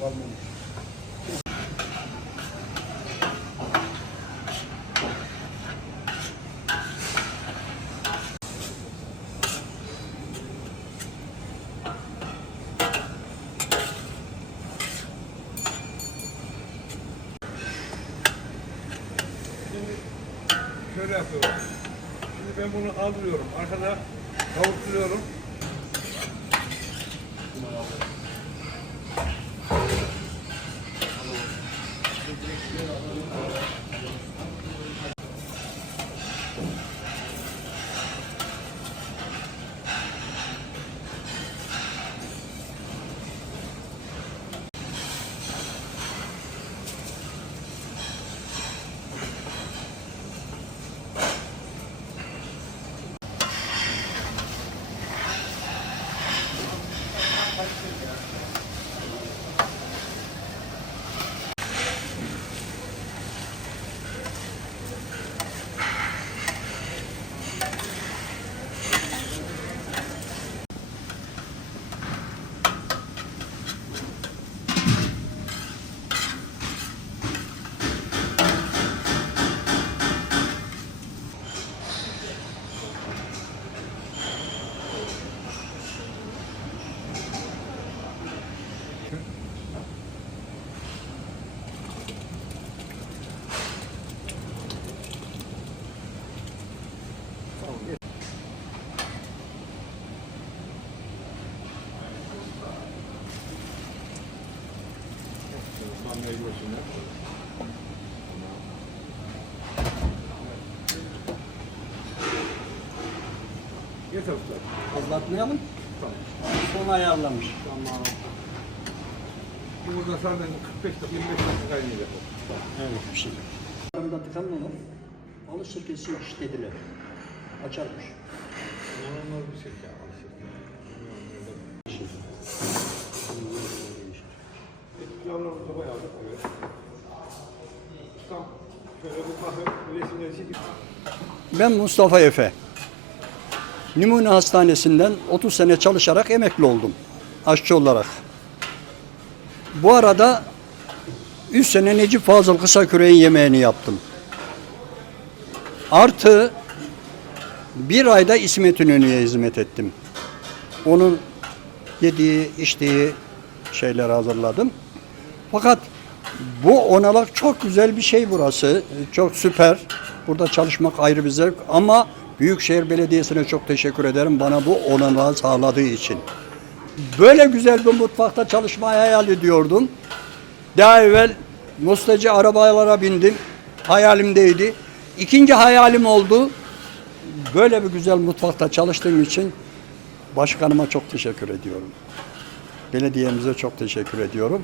kalmamış. Şimdi şöyle yapıyorum. Şimdi ben bunu kaldırıyorum. Arkada kavurtuyorum. Osmanlı'ya görsünler. Yeter usta. Azaltmayalım. Tamam. Son ayarlamış. Tamam. Bu burada zaten 45 dakika 25 dakika kaynayacak. Evet bir şey. Arada tıkanmalar. Alışır kesin dediler. Açarmış. İnanılmaz bir şey ya. alışık. Yavrularımız da bayağı da koyuyor. Ustam şöyle bir bakın resimleri çekip Ben Mustafa Efe. Numune Hastanesi'nden 30 sene çalışarak emekli oldum. Aşçı olarak. Bu arada 3 sene Necip Fazıl Kısaküre'nin yemeğini yaptım. Artı bir ayda İsmet İnönü'ye hizmet ettim. Onun yediği, içtiği şeyleri hazırladım. Fakat bu onanak çok güzel bir şey burası. Çok süper. Burada çalışmak ayrı bir zevk ama Büyükşehir Belediyesi'ne çok teşekkür ederim bana bu olanağı sağladığı için. Böyle güzel bir mutfakta çalışmayı hayal ediyordum. Daha evvel mustacı arabalara bindim. Hayalimdeydi. İkinci hayalim oldu. Böyle bir güzel mutfakta çalıştığım için başkanıma çok teşekkür ediyorum. Belediyemize çok teşekkür ediyorum.